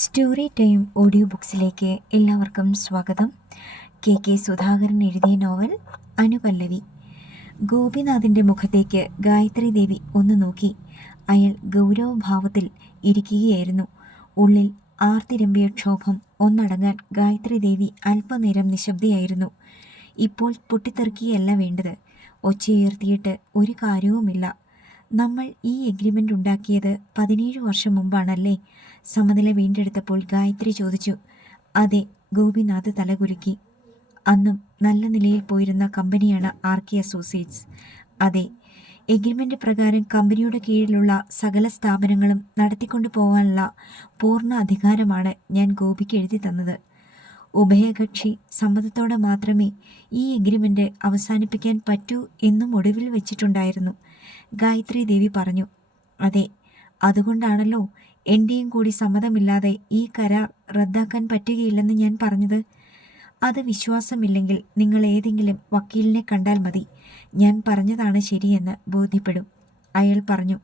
Story time audio ബുക്സിലേക്ക് എല്ലാവർക്കും സ്വാഗതം. K Sudhakaran എഴുതിയ നോവൽ അനുപല്ലവി. ഗോപിനാഥിൻ്റെ മുഖത്തേക്ക് ഗായത്രി ദേവി ഒന്ന് നോക്കി. അയാൾ ഗൗരവഭാവത്തിൽ ഇരിക്കുകയായിരുന്നു. ഉള്ളിൽ ആർത്തിരമ്പിയ ക്ഷോഭം ഒന്നടങ്ങാൻ ഗായത്രി ദേവി അല്പനേരം നിശബ്ദയായിരുന്നു. ഇപ്പോൾ പൊട്ടിത്തെറിക്കുകയല്ല വേണ്ടത്. ഒച്ചയുയർത്തിയിട്ട് ഒരു കാര്യവുമില്ല. നമ്മൾ ഈ എഗ്രിമെൻ്റ് ഉണ്ടാക്കിയത് 17 വർഷം മുമ്പാണല്ലേ? സമനില വീണ്ടെടുത്തപ്പോൾ ഗായത്രി ചോദിച്ചു. അതെ, ഗോപിനാഥ് തലകുലുക്കി. അന്നും നല്ല നിലയിൽ പോയിരുന്ന കമ്പനിയാണ് ആർക്കി അസോസിയേറ്റ്സ്. അതെ, എഗ്രിമെൻ്റ് പ്രകാരം കമ്പനിയുടെ കീഴിലുള്ള സകല സ്ഥാപനങ്ങളും നടത്തിക്കൊണ്ടു പോകാനുള്ള പൂർണ്ണ അധികാരമാണ് ഞാൻ ഗോപിക്ക് എഴുതി തന്നത്. ഉഭയകക്ഷി സമ്മതത്തോടെ മാത്രമേ ഈ എഗ്രിമെൻ്റ് അവസാനിപ്പിക്കാൻ പറ്റൂ എന്നും ഒടുവിൽ വെച്ചിട്ടുണ്ടായിരുന്നു. ഗായത്രി ദേവി പറഞ്ഞു. അതെ, അതുകൊണ്ടാണല്ലോ എൻ്റെയും കൂടി സമ്മതമില്ലാതെ ഈ കരാർ റദ്ദാക്കാൻ പറ്റുകയില്ലെന്ന് ഞാൻ പറഞ്ഞത്. അത് വിശ്വാസമില്ലെങ്കിൽ നിങ്ങൾ ഏതെങ്കിലും വക്കീലിനെ കണ്ടാൽ മതി. ഞാൻ പറഞ്ഞതാണ് ശരിയെന്ന് ബോധ്യപ്പെടും. അയാൾ പറഞ്ഞു.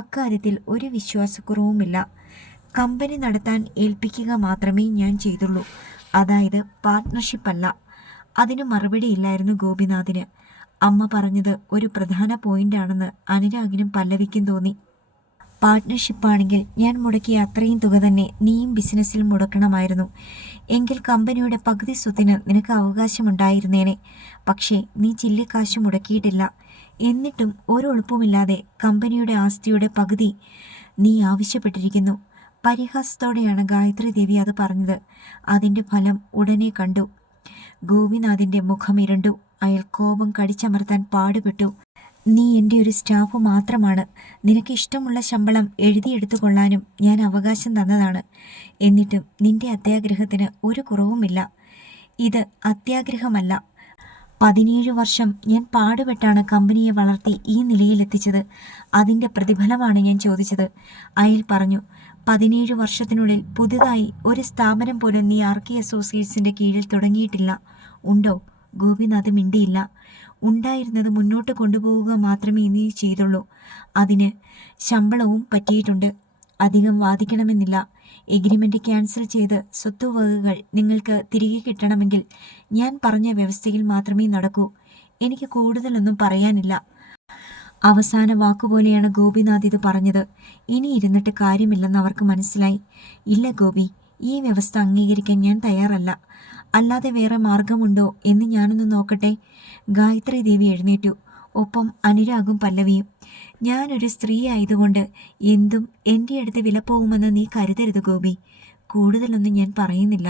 അക്കാര്യത്തിൽ ഒരു വിശ്വാസക്കുറവുമില്ല. കമ്പനി നടത്താൻ ഏൽപ്പിക്കുക മാത്രമേ ഞാൻ ചെയ്തുള്ളൂ. അതായത് പാർട്ട്ണർഷിപ്പല്ല. അതിന് മറുപടിയില്ലായിരുന്നു ഗോപിനാഥിന്. അമ്മ പറഞ്ഞത് ഒരു പ്രധാന പോയിന്റാണെന്ന് അനുരാഗിനും പല്ലവിക്കും തോന്നി. പാർട്ട്ണർഷിപ്പാണെങ്കിൽ ഞാൻ മുടക്കിയ അത്രയും തുക തന്നെ നീയും ബിസിനസ്സിൽ മുടക്കണമായിരുന്നു. എങ്കിൽ കമ്പനിയുടെ പകുതി സ്വത്തിന് നിനക്ക് അവകാശമുണ്ടായിരുന്നേനെ. പക്ഷേ നീ ചില്ലിക്കാശ് മുടക്കിയിട്ടില്ല. എന്നിട്ടും ഒരു എളുപ്പമില്ലാതെ കമ്പനിയുടെ ആസ്തിയുടെ പകുതി നീ ആവശ്യപ്പെട്ടിരിക്കുന്നു. പരിഹാസത്തോടെയാണ് ഗായത്രി ദേവി അത് പറഞ്ഞത്. അതിൻ്റെ ഫലം ഉടനെ കണ്ടു. ഗോപിനാഥിൻ്റെ മുഖം ഇരുണ്ടു. അയാൾ കോപം കടിച്ചമർത്താൻ പാടുപെട്ടു. നീ എൻ്റെ ഒരു സ്റ്റാഫ് മാത്രമാണ്. നിനക്ക് ഇഷ്ടമുള്ള ശമ്പളം എഴുതിയെടുത്തു കൊള്ളാനും ഞാൻ അവകാശം തന്നതാണ്. എന്നിട്ടും നിന്റെ അത്യാഗ്രഹത്തിന് ഒരു കുറവുമില്ല. ഇത് അത്യാഗ്രഹമല്ല. 17 വർഷം ഞാൻ പാടുപെട്ടാണ് കമ്പനിയെ വളർത്തി ഈ നിലയിലെത്തിച്ചത്. അതിൻ്റെ പ്രതിഫലമാണ് ഞാൻ ചോദിച്ചത്. അയാൾ പറഞ്ഞു. 17 വർഷത്തിനുള്ളിൽ പുതുതായി ഒരു സ്ഥാപനം പോലും നീ ആർക്കി അസോസിയേറ്റ്സിൻ്റെ കീഴിൽ തുടങ്ങിയിട്ടില്ല. ഉണ്ടോ? ഗോപിനാഥ് മിണ്ടിയില്ല. ഉണ്ടായിരുന്നത് മുന്നോട്ട് കൊണ്ടുപോവുക മാത്രമേ നീ ചെയ്തുള്ളൂ. അതിന് ശമ്പളവും പറ്റിയിട്ടുണ്ട്. അധികം വാദിക്കണമെന്നില്ല. എഗ്രിമെൻ്റ് ക്യാൻസൽ ചെയ്ത് സ്വത്തുവകകൾ നിങ്ങൾക്ക് തിരികെ കിട്ടണമെങ്കിൽ ഞാൻ പറഞ്ഞ വ്യവസ്ഥയിൽ മാത്രമേ നടക്കൂ. എനിക്ക് കൂടുതലൊന്നും പറയാനില്ല. അവസാന വാക്കുപോലെയാണ് ഗോപിനാഥ് ഇത് പറഞ്ഞത്. ഇനി ഇരുന്നിട്ട് കാര്യമില്ലെന്ന് അവർക്ക് മനസ്സിലായി. ഇല്ല ഗോപി, ഈ വ്യവസ്ഥ അംഗീകരിക്കാൻ ഞാൻ തയ്യാറല്ല. അല്ലാതെ വേറെ മാർഗമുണ്ടോ എന്ന് ഞാനൊന്ന് നോക്കട്ടെ. ഗായത്രി ദേവി എഴുന്നേറ്റു. ഒപ്പം അനുരാഗും പല്ലവിയും. ഞാനൊരു സ്ത്രീ ആയതുകൊണ്ട് എന്തും എൻ്റെ അടുത്ത് വിലപ്പോകുമെന്ന് നീ കരുതരുത് ഗോപി. കൂടുതലൊന്നും ഞാൻ പറയുന്നില്ല.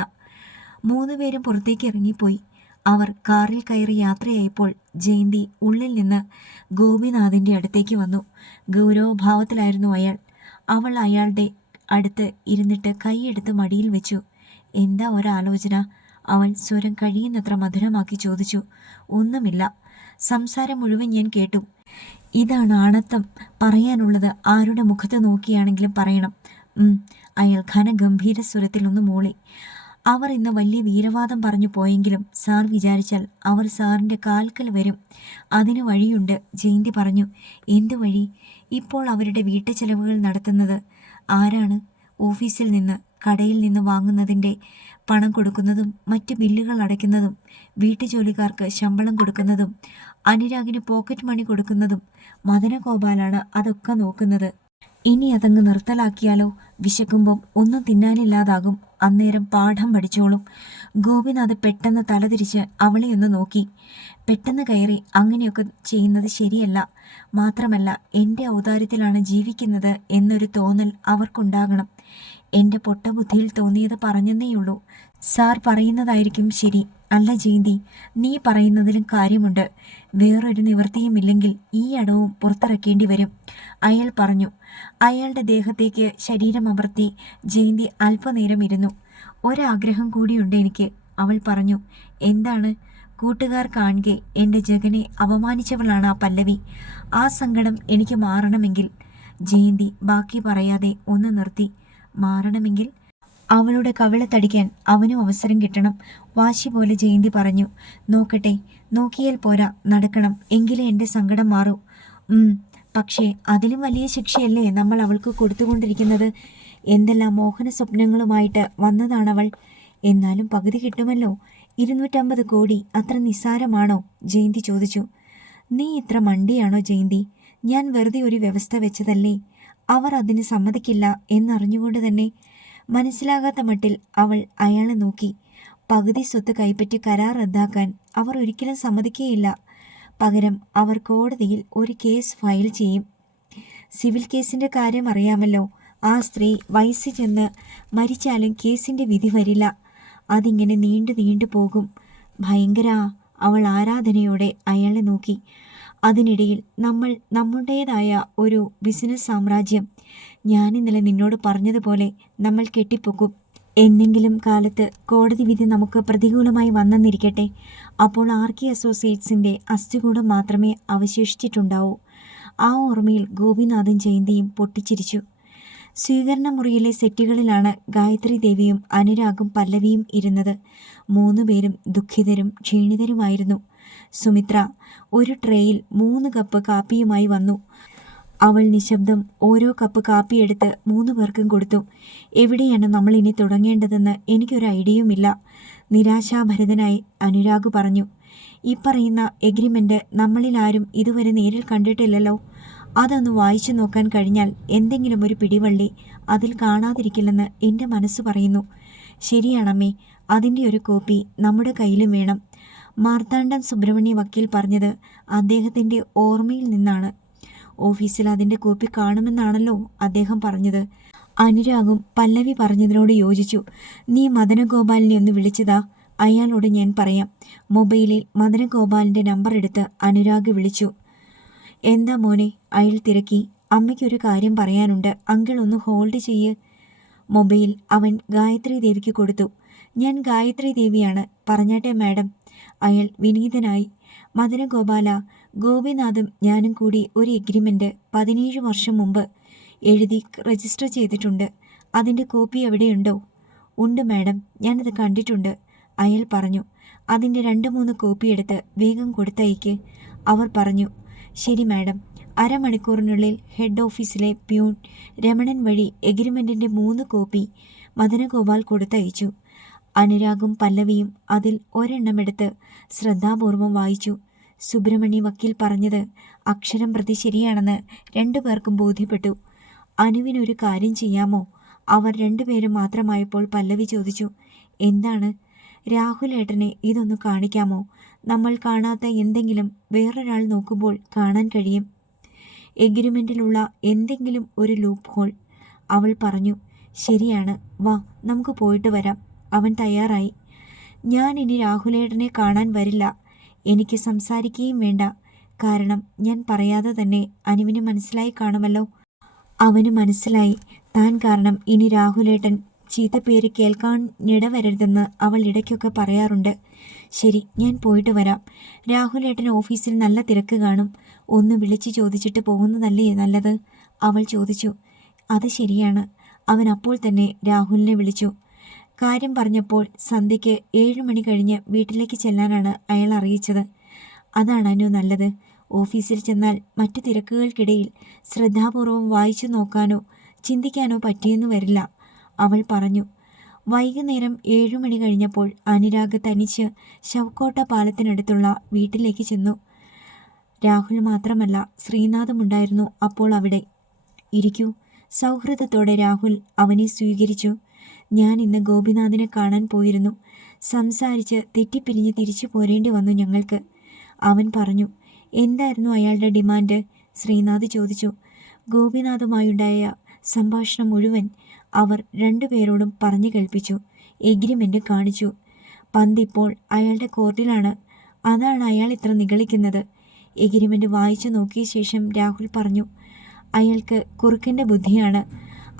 3 പേരും പുറത്തേക്ക് ഇറങ്ങിപ്പോയി. അവർ കാറിൽ കയറി യാത്രയായപ്പോൾ ജയന്തി ഉള്ളിൽ നിന്ന് ഗോപിനാഥിൻ്റെ അടുത്തേക്ക് വന്നു. ഗൗരവഭാവത്തിലായിരുന്നു അയാൾ. അവൾ അയാളുടെ അടുത്ത് ഇരുന്നിട്ട് കൈയെടുത്ത് മടിയിൽ വെച്ചു. എന്താ ഒരാലോചന? അവൾ സ്വരം കഴിയുന്നത്ര മധുരമാക്കി ചോദിച്ചു. ഒന്നുമില്ല. സംസാരം മുഴുവൻ ഞാൻ കേട്ടു. ഇതാണ് ആണത്തം. പറയാനുള്ളത് ആരുടെ മുഖത്ത് നോക്കിയാണെങ്കിലും പറയണം. അയാൾ ഘനഗംഭീര സ്വരത്തിൽ ഒന്ന് മൂളി. അവർ ഇന്ന് വലിയ വീരവാദം പറഞ്ഞു പോയെങ്കിലും സാർ വിചാരിച്ചാൽ അവർ സാറിൻ്റെ കാൽക്കൽ വരും. അതിന് വഴിയുണ്ട്, ജയന്തി പറഞ്ഞു. എന്തു വഴി? ഇപ്പോൾ അവരുടെ വീട്ടുചെലവുകൾ നടത്തുന്നത് ആരാണ്? ഓഫീസിൽ നിന്ന്, കടയിൽ നിന്ന് വാങ്ങുന്നതിൻ്റെ പണം കൊടുക്കുന്നതും മറ്റ് ബില്ലുകൾ അടയ്ക്കുന്നതും വീട്ടുജോലിക്കാർക്ക് ശമ്പളം കൊടുക്കുന്നതും അനുരാഗിന് പോക്കറ്റ് മണി കൊടുക്കുന്നതും മദനഗോപാലാണ് അതൊക്കെ നോക്കുന്നത്. ഇനി അതങ്ങ് നിർത്തലാക്കിയാലോ? വിശക്കുമ്പം ഒന്നും തിന്നാനില്ലാതാകും. അന്നേരം പാഠം പഠിച്ചോളും. ഗോപിനാഥ് പെട്ടെന്ന് തലതിരിച്ച് അവളെ ഒന്ന് നോക്കി. പെട്ടെന്ന് കയറി അങ്ങനെയൊക്കെ ചെയ്യുന്നത് ശരിയല്ല. മാത്രമല്ല എൻ്റെ ഔദാര്യത്തിലാണ് ജീവിക്കുന്നത് എന്നൊരു തോന്നൽ അവർക്കുണ്ടാകണം. എൻ്റെ പൊട്ടബുദ്ധിയിൽ തോന്നിയത് പറഞ്ഞെന്നേയുള്ളൂ. സാർ പറയുന്നതായിരിക്കും ശരി. അല്ല ജയന്തി, നീ പറയുന്നതിലും കാര്യമുണ്ട്. വേറൊരു നിവൃത്തിയുമില്ലെങ്കിൽ ഈ അടവും പുറത്തിറക്കേണ്ടി വരും, അയാൾ പറഞ്ഞു. അയാളുടെ ദേഹത്തേക്ക് ശരീരം അമർത്തി ജയന്തി അല്പനേരം ഇരുന്നു. ഒരാഗ്രഹം കൂടിയുണ്ട് എനിക്ക്, അവൾ പറഞ്ഞു. എന്താണ്? കൂട്ടുകാർ കാണുകെ എൻ്റെ ജഗനെ അപമാനിച്ചവളാണ് ആ പല്ലവി. ആ സങ്കടം എനിക്ക് മാറണമെങ്കിൽ. ജയന്തി ബാക്കി പറയാതെ ഒന്ന് നിർത്തി. മാറണമെങ്കിൽ? അവളുടെ കവിളത്തടിക്കാൻ അവനും അവസരം കിട്ടണം. വാശി പോലെ ജയന്തി പറഞ്ഞു. നോക്കട്ടെ. നോക്കിയാൽ പോരാ, നടക്കണം. എങ്കിലേ എൻ്റെ സങ്കടം മാറൂ. പക്ഷേ അതിലും വലിയ ശിക്ഷയല്ലേ നമ്മൾ അവൾക്ക് കൊടുത്തുകൊണ്ടിരിക്കുന്നത്? എന്തെല്ലാം മോഹന സ്വപ്നങ്ങളുമായിട്ട് വന്നതാണവൾ. എന്നാലും പകുതി കിട്ടുമല്ലോ. 250 കോടി അത്ര നിസ്സാരമാണോ? ജയന്തി ചോദിച്ചു. നീ ഇത്ര മണ്ടിയാണോ ജയന്തി? ഞാൻ വെറുതെ ഒരു വ്യവസ്ഥ വെച്ചതല്ലേ. അവർ അതിന് സമ്മതിക്കില്ല എന്നറിഞ്ഞുകൊണ്ട് തന്നെ. മനസ്സിലാകാത്ത മട്ടിൽ അവൾ അയാളെ നോക്കി. പകുതി സ്വത്ത് കൈപ്പറ്റി കരാർ റദ്ദാക്കാൻ അവർ ഒരിക്കലും സമ്മതിക്കുകയില്ല. പകരം അവർ കോടതിയിൽ ഒരു കേസ് ഫയൽ ചെയ്യും. സിവിൽ കേസിൻ്റെ കാര്യം അറിയാമല്ലോ. ആ സ്ത്രീ വയസ്സിൽ ചെന്ന് മരിച്ചാലും കേസിൻ്റെ വിധി വരില്ല. അതിങ്ങനെ നീണ്ടു പോകും. ഭയങ്കര. അവൾ ആരാധനയോടെ അയാളെ നോക്കി. അതിനിടയിൽ നമ്മൾ നമ്മുടേതായ ഒരു ബിസിനസ് സാമ്രാജ്യം. ഞാനിന്നലെ നിന്നോട് പറഞ്ഞതുപോലെ നമ്മൾ കെട്ടിപ്പൊക്കും. എന്നെങ്കിലും കാലത്ത് കോടതി വിധി നമുക്ക് പ്രതികൂലമായി വന്നെന്നിരിക്കട്ടെ. അപ്പോൾ ആർക്കി അസോസിയേറ്റ്സിൻ്റെ അസ്ഥികൂടം മാത്രമേ അവശേഷിച്ചിട്ടുണ്ടാവൂ. ആ ഓർമ്മയിൽ ഗോപിനാഥും ജയന്തിയും പൊട്ടിച്ചിരിച്ചു. സ്വീകരണ മുറിയിലെ സെറ്റുകളിലാണ് ഗായത്രി ദേവിയും അനുരാഗും പല്ലവിയും ഇരുന്നത്. 3 പേരും ദുഃഖിതരും ക്ഷീണിതരുമായിരുന്നു. സുമിത്ര ഒരു ട്രേയിൽ 3 കപ്പ് കാപ്പിയുമായി വന്നു. അവൾ നിശബ്ദം ഓരോ കപ്പ് കാപ്പിയെടുത്ത് 3 പേർക്കും കൊടുത്തു. എവിടെയാണ് നമ്മൾ ഇനി തുടങ്ങേണ്ടതെന്ന് എനിക്കൊരു ഐഡിയയുമില്ല, നിരാശാഭരിതനായി അനുരാഗ് പറഞ്ഞു. ഈ പറയുന്ന എഗ്രിമെൻ്റ് നമ്മളിൽ ആരും ഇതുവരെ നേരിൽ കണ്ടിട്ടില്ലല്ലോ. അതൊന്ന് വായിച്ചു നോക്കാൻ കഴിഞ്ഞാൽ എന്തെങ്കിലും ഒരു പിടിവള്ളി അതിൽ കാണാതിരിക്കില്ലെന്ന് എൻ്റെ മനസ്സ് പറയുന്നു. ശരിയാണമ്മേ, അതിൻ്റെ ഒരു കോപ്പി നമ്മുടെ കയ്യിലും വേണം. മാർത്താണ്ഡം സുബ്രഹ്മണ്യ വക്കീൽ പറഞ്ഞത് അദ്ദേഹത്തിൻ്റെ ഓർമ്മയിൽ നിന്നാണ്. ഓഫീസിൽ അതിൻ്റെ കോപ്പി കാണുമെന്നാണല്ലോ അദ്ദേഹം പറഞ്ഞത്. അനുരാഗും പല്ലവി പറഞ്ഞതിനോട് യോജിച്ചു. നീ മദനഗോപാലിനെ ഒന്ന് വിളിച്ചതാ. അയാളോട് ഞാൻ പറയാം. മൊബൈലിൽ മദനഗോപാലിൻ്റെ നമ്പർ എടുത്ത് അനുരാഗ് വിളിച്ചു. എന്താ മോനെ? അയാൾ തിരക്കി. അമ്മയ്ക്കൊരു കാര്യം പറയാനുണ്ട്, അങ്കിൾ ഒന്ന് ഹോൾഡ് ചെയ്യ്. മൊബൈൽ അവൻ ഗായത്രി ദേവിക്ക് കൊടുത്തു. ഞാൻ ഗായത്രി ദേവിയാണ്. പറഞ്ഞാട്ടെ മാഡം. അയാൾ വിനീതനായി. മദനഗോപാല, ഗോപിനാഥും ഞാനും കൂടി ഒരു എഗ്രിമെൻ്റ് 17 വർഷം മുമ്പ് എഴുതി രജിസ്റ്റർ ചെയ്തിട്ടുണ്ട്. അതിൻ്റെ കോപ്പി എവിടെയുണ്ടോ? ഉണ്ട് മാഡം, ഞാനത് കണ്ടിട്ടുണ്ട്, അയാൾ പറഞ്ഞു. അതിൻ്റെ 2-3 കോപ്പി എടുത്ത് വേഗം കൊടുത്തയക്ക്. അവർ പറഞ്ഞു. ശരി മാഡം. അരമണിക്കൂറിനുള്ളിൽ ഹെഡ് ഓഫീസിലെ പ്യൂൺ രമണൻ വഴി എഗ്രിമെൻറ്റിൻ്റെ 3 കോപ്പി മദനഗോപാൽ കൊടുത്തയച്ചു. അനുരാഗും പല്ലവിയും അതിൽ ഒരെണ്ണമെടുത്ത് ശ്രദ്ധാപൂർവം വായിച്ചു. സുബ്രഹ്മണ്യ വക്കീൽ പറഞ്ഞത് അക്ഷരം പ്രതി ശരിയാണെന്ന് 2 പേർക്കും ബോധ്യപ്പെട്ടു. അനുവിനൊരു കാര്യം ചെയ്യാമോ? അവർ 2 പേരും മാത്രമായപ്പോൾ പല്ലവി ചോദിച്ചു. എന്താണ്? രാഹുലേട്ടനെ ഇതൊന്ന് കാണിക്കാമോ? നമ്മൾ കാണാത്ത എന്തെങ്കിലും വേറൊരാൾ നോക്കുമ്പോൾ കാണാൻ കഴിയും. എഗ്രിമെൻറ്റിലുള്ള എന്തെങ്കിലും ഒരു ലൂപ്പ് ഹോൾ. അവൾ പറഞ്ഞു. ശരിയാണ്, വാ നമുക്ക് പോയിട്ട് വരാം. അവൻ തയ്യാറായി. ഞാൻ ഇനി രാഹുലേട്ടനെ കാണാൻ വരില്ല. എനിക്ക് സംസാരിക്കുകയും വേണ്ട. കാരണം ഞാൻ പറയാതെ തന്നെ അനുവിന് മനസ്സിലായി കാണുമല്ലോ. അവന് മനസ്സിലായി. താൻ കാരണം ഇനി രാഹുലേട്ടൻ ചീത്തപ്പേര് കേൾക്കാനിടവരരുതെന്ന് അവൾ ഇടയ്ക്കൊക്കെ പറയാറുണ്ട്. ശരി, ഞാൻ പോയിട്ട് വരാം. രാഹുലേട്ടൻ ഓഫീസിൽ നല്ല തിരക്ക് കാണും. ഒന്ന് വിളിച്ച് ചോദിച്ചിട്ട് പോകുന്നതല്ലേ നല്ലത്? അവൾ ചോദിച്ചു. അത് ശരിയാണ്. അവൻ അപ്പോൾ തന്നെ രാഹുലിനെ വിളിച്ചു. കാര്യം പറഞ്ഞപ്പോൾ സന്ധ്യയ്ക്ക് 7 മണി കഴിഞ്ഞ് വീട്ടിലേക്ക് ചെല്ലാനാണ് അയാൾ അറിയിച്ചത്. അതാണ് അനു നല്ലത്. ഓഫീസിൽ ചെന്നാൽ മറ്റു തിരക്കുകൾക്കിടയിൽ ശ്രദ്ധാപൂർവം വായിച്ചു നോക്കാനോ ചിന്തിക്കാനോ പറ്റിയെന്നു വരില്ല, അവൾ പറഞ്ഞു. വൈകുന്നേരം 7 മണി കഴിഞ്ഞപ്പോൾ അനുരാഗ് തനിച്ച് ശവക്കോട്ട പാലത്തിനടുത്തുള്ള വീട്ടിലേക്ക് ചെന്നു. രാഹുൽ മാത്രമല്ല, ശ്രീനാഥുമുണ്ടായിരുന്നു അപ്പോൾ അവിടെ. ഇരിക്കൂ. സൗഹൃദത്തോടെ രാഹുൽ അവനെ സ്വീകരിച്ചു. ഞാൻ ഇന്ന് ഗോപിനാഥിനെ കാണാൻ പോയിരുന്നു. സംസാരിച്ച് തെറ്റിപ്പിരിഞ്ഞ് തിരിച്ചു പോരേണ്ടി വന്നു ഞങ്ങൾക്ക്, അവൻ പറഞ്ഞു. എന്തായിരുന്നു അയാളുടെ ഡിമാൻഡ്? ശ്രീനാഥ് ചോദിച്ചു. ഗോപിനാഥുമായുണ്ടായ സംഭാഷണം മുഴുവൻ അവർ 2 പേരോടും പറഞ്ഞു കേൾപ്പിച്ചു. എഗ്രിമെൻ്റ് കാണിച്ചു. പന്തിപ്പോൾ അയാളുടെ കോർട്ടിലാണ്. അതാണ് അയാൾ ഇത്ര നിഗളിക്കുന്നത്. എഗ്രിമെൻ്റ് വായിച്ചു നോക്കിയ ശേഷം രാഹുൽ പറഞ്ഞു. അയാൾക്ക് കുറുക്കൻ്റെ ബുദ്ധിയാണ്.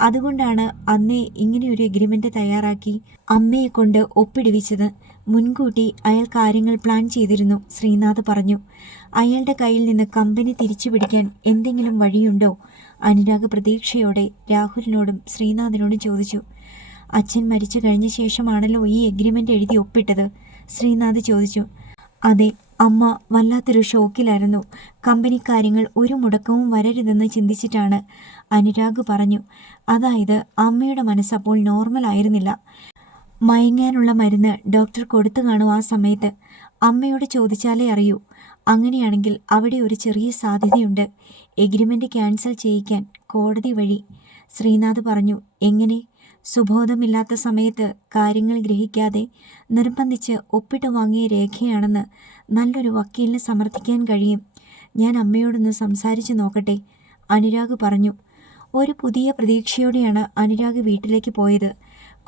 അതുകൊണ്ടാണ് അന്നേ ഇങ്ങനെയൊരു എഗ്രിമെൻ്റ് തയ്യാറാക്കി അമ്മയെ കൊണ്ട് ഒപ്പിടിവിച്ചത്. മുൻകൂട്ടി അയാൾ കാര്യങ്ങൾ പ്ലാൻ ചെയ്തിരുന്നു, ശ്രീനാഥ് പറഞ്ഞു. അയാളുടെ കയ്യിൽ നിന്ന് കമ്പനി തിരിച്ചു പിടിക്കാൻ എന്തെങ്കിലും വഴിയുണ്ടോ? അനുരാഗ് പ്രതീക്ഷയോടെ രാഹുലിനോടും ശ്രീനാഥിനോടും ചോദിച്ചു. അച്ഛൻ മരിച്ചു കഴിഞ്ഞ ശേഷമാണല്ലോ ഈ എഗ്രിമെൻ്റ് എഴുതി ഒപ്പിട്ടത്, ശ്രീനാഥ് ചോദിച്ചു. അതെ, അമ്മ വല്ലാത്തൊരു ഷോക്കിലായിരുന്നു. കമ്പനി കാര്യങ്ങൾ ഒരു മുടക്കവും വരരുതെന്ന് ചിന്തിച്ചിട്ടാണ്. അനുരാഗ് പറഞ്ഞു. അതായത് അമ്മയുടെ മനസ്സപ്പോൾ നോർമൽ ആയിരുന്നില്ല. മയങ്ങാനുള്ള മരുന്ന് ഡോക്ടർ കൊടുത്തു കാണും ആ സമയത്ത്. അമ്മയോട് ചോദിച്ചാലേ അറിയൂ. അങ്ങനെയാണെങ്കിൽ അവിടെ ഒരു ചെറിയ സാധ്യതയുണ്ട്. എഗ്രിമെൻ്റ് ക്യാൻസൽ ചെയ്യിക്കാൻ കോടതി വഴി. ശ്രീനാഥ് പറഞ്ഞു. എങ്ങനെ? സുബോധമില്ലാത്ത സമയത്ത് കാര്യങ്ങൾ ഗ്രഹിക്കാതെ നിർബന്ധിച്ച് ഒപ്പിട്ട് വാങ്ങിയ രേഖയാണെന്ന് നല്ലൊരു വക്കീലിന് സമർത്ഥിക്കാൻ കഴിയും. ഞാൻ അമ്മയോടൊന്ന് സംസാരിച്ച് നോക്കട്ടെ, അനുരാഗ് പറഞ്ഞു. ഒരു പുതിയ പ്രതീക്ഷയോടെയാണ് അനുരാഗ് വീട്ടിലേക്ക് പോയത്.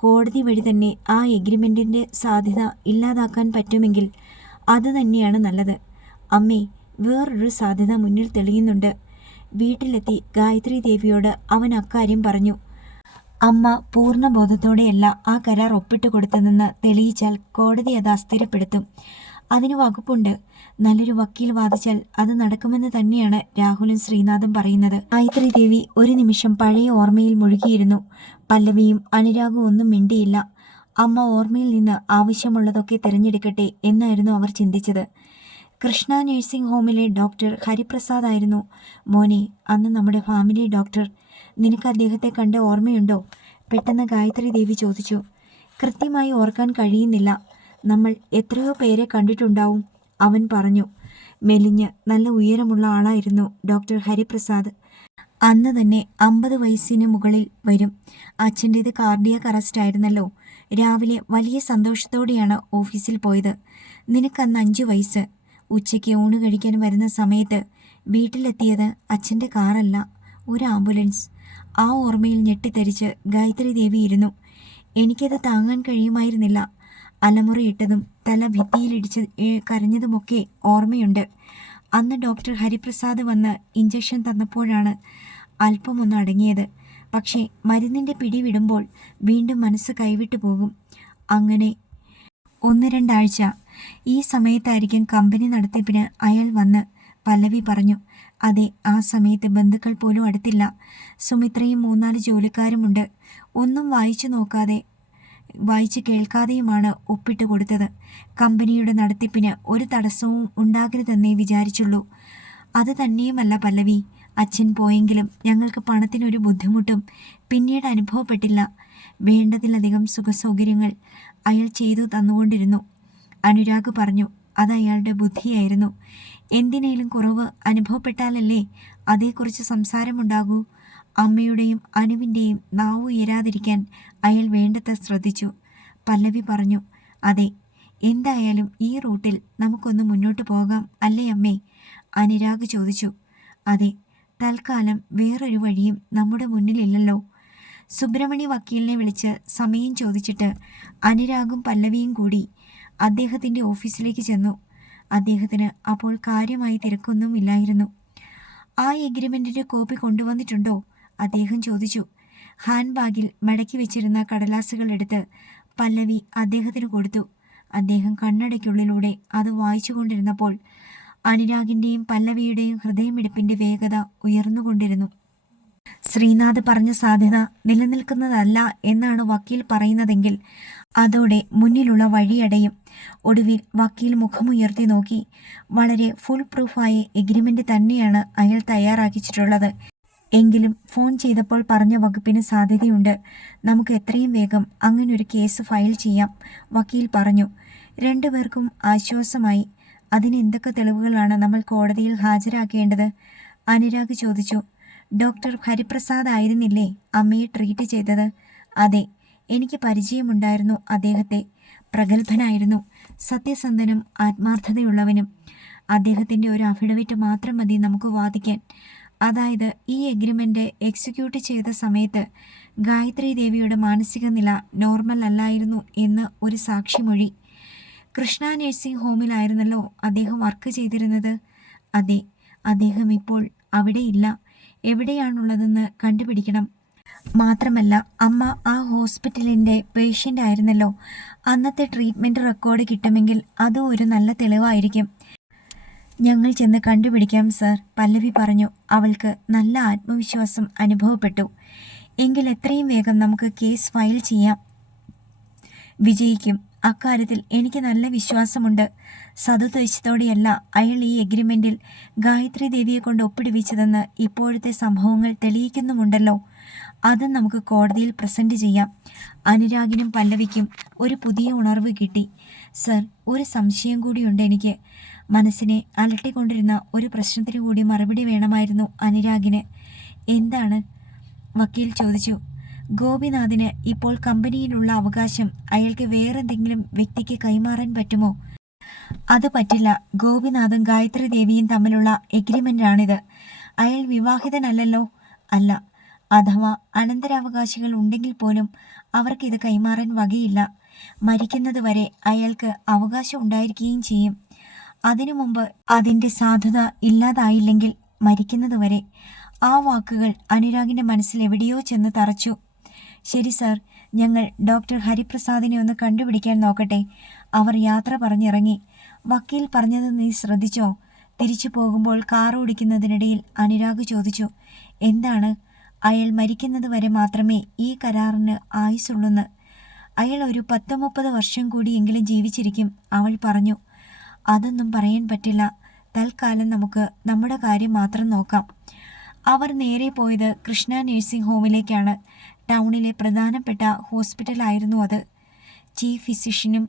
കോടതി വഴി തന്നെ ആ എഗ്രിമെൻറ്റിൻ്റെ സാധ്യത ഇല്ലാതാക്കാൻ പറ്റുമെങ്കിൽ അത് തന്നെയാണ് നല്ലത്. അമ്മേ, വേറൊരു സാധ്യത മുന്നിൽ തെളിയുന്നുണ്ട്. വീട്ടിലെത്തി ഗായത്രി ദേവിയോട് അവൻ അക്കാര്യം പറഞ്ഞു. അമ്മ പൂർണ്ണബോധത്തോടെയല്ല ആ കരാർ ഒപ്പിട്ട് കൊടുത്തതെന്ന് തെളിയിച്ചാൽ കോടതി അത് അസ്ഥിരപ്പെടുത്തും. അതിന് വകുപ്പുണ്ട്. നല്ലൊരു വക്കീൽ വാദിച്ചാൽ അത് നടക്കുമെന്ന് തന്നെയാണ് രാഹുലും ശ്രീനാഥും പറയുന്നത്. ഗായത്രി ദേവി ഒരു നിമിഷം പഴയ ഓർമ്മയിൽ മുഴുകിയിരുന്നു. പല്ലവിയും അനുരാഗും ഒന്നും മിണ്ടിയില്ല. അമ്മ ഓർമ്മയിൽ നിന്ന് ആവശ്യമുള്ളതൊക്കെ തിരഞ്ഞെടുക്കട്ടെ എന്നായിരുന്നു അവർ ചിന്തിച്ചത്. കൃഷ്ണ നഴ്സിംഗ് ഹോമിലെ ഡോക്ടർ ഹരിപ്രസാദ് ആയിരുന്നു മോനെ അന്ന് നമ്മുടെ ഫാമിലി ഡോക്ടർ. നിനക്ക് അദ്ദേഹത്തെ കണ്ട ഓർമ്മയുണ്ടോ? പെട്ടെന്ന് ഗായത്രി ദേവി ചോദിച്ചു. കൃത്യമായി ഓർക്കാൻ കഴിയുന്നില്ല. നമ്മൾ എത്രയോ പേരെ കണ്ടിട്ടുണ്ടാവും, അവൻ പറഞ്ഞു. മെലിഞ്ഞ് നല്ല ഉയരമുള്ള ആളായിരുന്നു ഡോക്ടർ ഹരിപ്രസാദ്. അന്ന് തന്നെ 50 വയസ്സിന് മുകളിൽ വരും. അച്ഛൻ്റേത് കാർഡിയാക് അറസ്റ്റ് ആയിരുന്നല്ലോ. രാവിലെ വലിയ സന്തോഷത്തോടെയാണ് ഓഫീസിൽ പോയത്. നിനക്കന്ന് 5 വയസ്സ്. ഉച്ചയ്ക്ക് ഊണ് കഴിക്കാൻ വരുന്ന സമയത്ത് വീട്ടിലെത്തിയത് അച്ഛൻ്റെ കാറല്ല, ഒരു ആംബുലൻസ്. ആ ഓർമ്മയിൽ ഞെട്ടിത്തെറിച്ച് ഗായത്രി ദേവി ഇരുന്നു. എനിക്കത് താങ്ങാൻ കഴിയുമായിരുന്നില്ല. അലമുറയിട്ടതും തല ഭിത്തിയിലിടിച്ച് കരഞ്ഞതുമൊക്കെ ഓർമ്മയുണ്ട്. അന്ന് ഡോക്ടർ ഹരിപ്രസാദ് വന്ന് ഇഞ്ചക്ഷൻ തന്നപ്പോഴാണ് അല്പമൊന്ന് അടങ്ങിയത്. പക്ഷേ മരുന്നിൻ്റെ പിടി വിടുമ്പോൾ വീണ്ടും മനസ്സ് കൈവിട്ടു പോകും. അങ്ങനെ 1-2 ആഴ്ച. ഈ സമയത്തായിരിക്കും കമ്പനി നടത്തിപ്പിന് അയാൾ വന്ന്, പല്ലവി പറഞ്ഞു. അതെ, ആ സമയത്ത് ബന്ധുക്കൾ പോലും അടുത്തില്ല. സുമിത്രയും 3-4 ജോലിക്കാരുമുണ്ട്. ഒന്നും വായിച്ചു കേൾക്കാതെയുമാണ് ഒപ്പിട്ട് കൊടുത്തത്. കമ്പനിയുടെ നടത്തിപ്പിന് ഒരു തടസ്സവും ഉണ്ടാകരുതെന്നേ വിചാരിച്ചുള്ളൂ. അത് തന്നെയുമല്ല പല്ലവി, അച്ഛൻ പോയെങ്കിലും ഞങ്ങൾക്ക് പണത്തിനൊരു ബുദ്ധിമുട്ടും പിന്നീട് അനുഭവപ്പെട്ടില്ല. വേണ്ടതിലധികം സുഖസൗകര്യങ്ങൾ അയാൾ ചെയ്തു തന്നുകൊണ്ടിരുന്നു. അനുരാഗ് പറഞ്ഞു. അത് അയാളുടെ ബുദ്ധിയായിരുന്നു. എന്തിനേലും കുറവ് അനുഭവപ്പെട്ടാലല്ലേ അതേക്കുറിച്ച് സംസാരമുണ്ടാകൂ. അമ്മയുടെയും അനുവിൻ്റെയും നാവ് ഉയരാതിരിക്കാൻ അയാൾ വേണ്ടത്ര ശ്രദ്ധിച്ചു. പല്ലവി പറഞ്ഞു. അതെ, എന്തായാലും ഈ റൂട്ടിൽ നമുക്കൊന്ന് മുന്നോട്ട് പോകാം അല്ലേ അമ്മേ? അനുരാഗ് ചോദിച്ചു. അതെ, തൽക്കാലം വേറൊരു വഴിയും നമ്മുടെ മുന്നിലില്ലല്ലോ. സുബ്രഹ്മണ്യ വക്കീലിനെ വിളിച്ച് സമയം ചോദിച്ചിട്ട് അനുരാഗും പല്ലവിയും കൂടി അദ്ദേഹത്തിൻ്റെ ഓഫീസിലേക്ക് ചെന്നു. അദ്ദേഹത്തിന് അപ്പോൾ കാര്യമായി തിരക്കൊന്നുമില്ലായിരുന്നു. ആ എഗ്രിമെൻറ്റിൻ്റെ കോപ്പി കൊണ്ടുവന്നിട്ടുണ്ടോ? അദ്ദേഹം ചോദിച്ചു. ഹാൻഡ് ബാഗിൽ മടക്കി വെച്ചിരുന്ന കടലാസുകൾ എടുത്ത് പല്ലവി അദ്ദേഹത്തിന് കൊടുത്തു. അദ്ദേഹം കണ്ണടയ്ക്കുള്ളിലൂടെ അത് വായിച്ചു കൊണ്ടിരുന്നപ്പോൾ അനുരാഗിൻ്റെയും പല്ലവിയുടെയും ഹൃദയമിടിപ്പിൻ്റെ വേഗത ഉയർന്നുകൊണ്ടിരുന്നു. ശ്രീനാഥ് പറഞ്ഞ സാധ്യത നിലനിൽക്കുന്നതല്ല എന്നാണ് വക്കീൽ പറയുന്നതെങ്കിൽ അതോടെ മുന്നിലുള്ള വഴിയടയും. ഒടുവിൽ വക്കീൽ മുഖമുയർത്തി നോക്കി. വളരെ ഫുൾ പ്രൂഫായ എഗ്രിമെൻ്റ് തന്നെയാണ് അയാൾ തയ്യാറാക്കിച്ചിട്ടുള്ളത്. എങ്കിലും ഫോൺ ചെയ്തപ്പോൾ പറഞ്ഞ വകുപ്പിന് സാധ്യതയുണ്ട്. നമുക്ക് എത്രയും വേഗം അങ്ങനൊരു കേസ് ഫയൽ ചെയ്യാം, വക്കീൽ പറഞ്ഞു. 2 പേർക്കും ആശ്വാസമായി. അതിന് എന്തൊക്കെ തെളിവുകളാണ് നമ്മൾ കോടതിയിൽ ഹാജരാക്കേണ്ടത്? അനുരാഗ് ചോദിച്ചു. ഡോക്ടർ ഹരിപ്രസാദ് ആയിരുന്നില്ലേ അമ്മയെ ട്രീറ്റ് ചെയ്തത്? അതെ, എനിക്ക് പരിചയമുണ്ടായിരുന്നു അദ്ദേഹത്തെ. പ്രഗത്ഭനായിരുന്നു, സത്യസന്ധനും ആത്മാർത്ഥതയുള്ളവനും. അദ്ദേഹത്തിൻ്റെ ഒരു അഫിഡവിറ്റ് മാത്രം മതി നമുക്ക് വാദിക്കാൻ. അതായത് ഈ എഗ്രിമെൻ്റ് എക്സിക്യൂട്ട് ചെയ്ത സമയത്ത് ഗായത്രി ദേവിയുടെ മാനസിക നില നോർമൽ അല്ലായിരുന്നു എന്ന് ഒരു സാക്ഷിമൊഴി. കൃഷ്ണ നഴ്സിംഗ് ഹോമിലായിരുന്നല്ലോ അദ്ദേഹം വർക്ക് ചെയ്തിരുന്നത്. അതെ, അദ്ദേഹം ഇപ്പോൾ അവിടെ ഇല്ല. എവിടെയാണുള്ളതെന്ന് കണ്ടുപിടിക്കണം. മാത്രമല്ല അമ്മ ആ ഹോസ്പിറ്റലിൻ്റെ പേഷ്യൻ്റ് ആയിരുന്നല്ലോ. അന്നത്തെ ട്രീറ്റ്മെൻറ്റ് റെക്കോർഡ് കിട്ടുമെങ്കിൽ അതും ഒരു നല്ല തെളിവായിരിക്കും. ഞങ്ങൾ ചെന്ന് കണ്ടുപിടിക്കാം സർ, പല്ലവി പറഞ്ഞു. അവൾക്ക് നല്ല ആത്മവിശ്വാസം അനുഭവപ്പെട്ടു. എങ്കിൽ എത്രയും വേഗം നമുക്ക് കേസ് ഫയൽ ചെയ്യാം. വിജയിക്കും, അക്കാര്യത്തിൽ എനിക്ക് നല്ല വിശ്വാസമുണ്ട്. സതുദ്ദേശത്തോടെയല്ല അയാൾ ഈ എഗ്രിമെൻറ്റിൽ ഗായത്രി ദേവിയെ കൊണ്ട് ഒപ്പിടുവിച്ചതെന്ന് ഇപ്പോഴത്തെ സംഭവങ്ങൾ തെളിയിക്കുന്നുമുണ്ടല്ലോ. അതും നമുക്ക് കോടതിയിൽ പ്രസൻറ്റ് ചെയ്യാം. അനുരാഗിനും പല്ലവിക്കും ഒരു പുതിയ ഉണർവ് കിട്ടി. സർ, ഒരു സംശയം കൂടിയുണ്ട് എനിക്ക്. മനസ്സിനെ അലട്ടിക്കൊണ്ടിരുന്ന ഒരു പ്രശ്നത്തിന് കൂടി മറുപടി വേണമായിരുന്നു അനുരാഗിന്. എന്താണ്? വക്കീൽ ചോദിച്ചു. ഗോപിനാഥിന് ഇപ്പോൾ കമ്പനിയിലുള്ള അവകാശം അയാൾക്ക് വേറെന്തെങ്കിലും വ്യക്തിക്ക് കൈമാറാൻ പറ്റുമോ? അത് പറ്റില്ല. ഗോപിനാഥും ഗായത്രി ദേവിയും തമ്മിലുള്ള എഗ്രിമെൻ്റാണിത്. അയാൾ വിവാഹിതനല്ലല്ലോ. അല്ല. അഥവാ അനന്തരാവകാശികൾ ഉണ്ടെങ്കിൽ പോലും അവർക്കിത് കൈമാറാൻ വകയില്ല. മരിക്കുന്നത് വരെ അയാൾക്ക് അവകാശം ഉണ്ടായിരിക്കുകയും ചെയ്യും. അതിനു മുമ്പ് അതിൻ്റെ സാധുത ഇല്ലാതായില്ലെങ്കിൽ മരിക്കുന്നത് വരെ. ആ വാക്കുകൾ അനുരാഗിൻ്റെ മനസ്സിൽ എവിടെയോ ചെന്ന് തറച്ചു. ശരി സാർ, ഞങ്ങൾ ഡോക്ടർ ഹരിപ്രസാദിനെ ഒന്ന് കണ്ടുപിടിക്കാൻ നോക്കട്ടെ. അവർ യാത്ര പറഞ്ഞിറങ്ങി. വക്കീൽ പറഞ്ഞത് നീ ശ്രദ്ധിച്ചോ? തിരിച്ചു പോകുമ്പോൾ കാർ ഓടിക്കുന്നതിനിടയിൽ അനുരാഗ് ചോദിച്ചു. എന്താണ്? അയാൾ മരിക്കുന്നത് വരെ മാത്രമേ ഈ കരാറിന് ആയുസുള്ളൂന്ന്. അയാൾ ഒരു 10-30 വർഷം കൂടിയെങ്കിലും ജീവിച്ചിരിക്കും, അവൾ പറഞ്ഞു. അതൊന്നും പറയാൻ പറ്റില്ല. തൽക്കാലം നമുക്ക് നമ്മുടെ കാര്യം മാത്രം നോക്കാം. അവർ നേരെ പോയത് കൃഷ്ണ നഴ്സിംഗ് ഹോമിലേക്കാണ്. ടൗണിലെ പ്രധാനപ്പെട്ട ഹോസ്പിറ്റലായിരുന്നു അത്. ചീഫ് ഫിസിഷ്യനും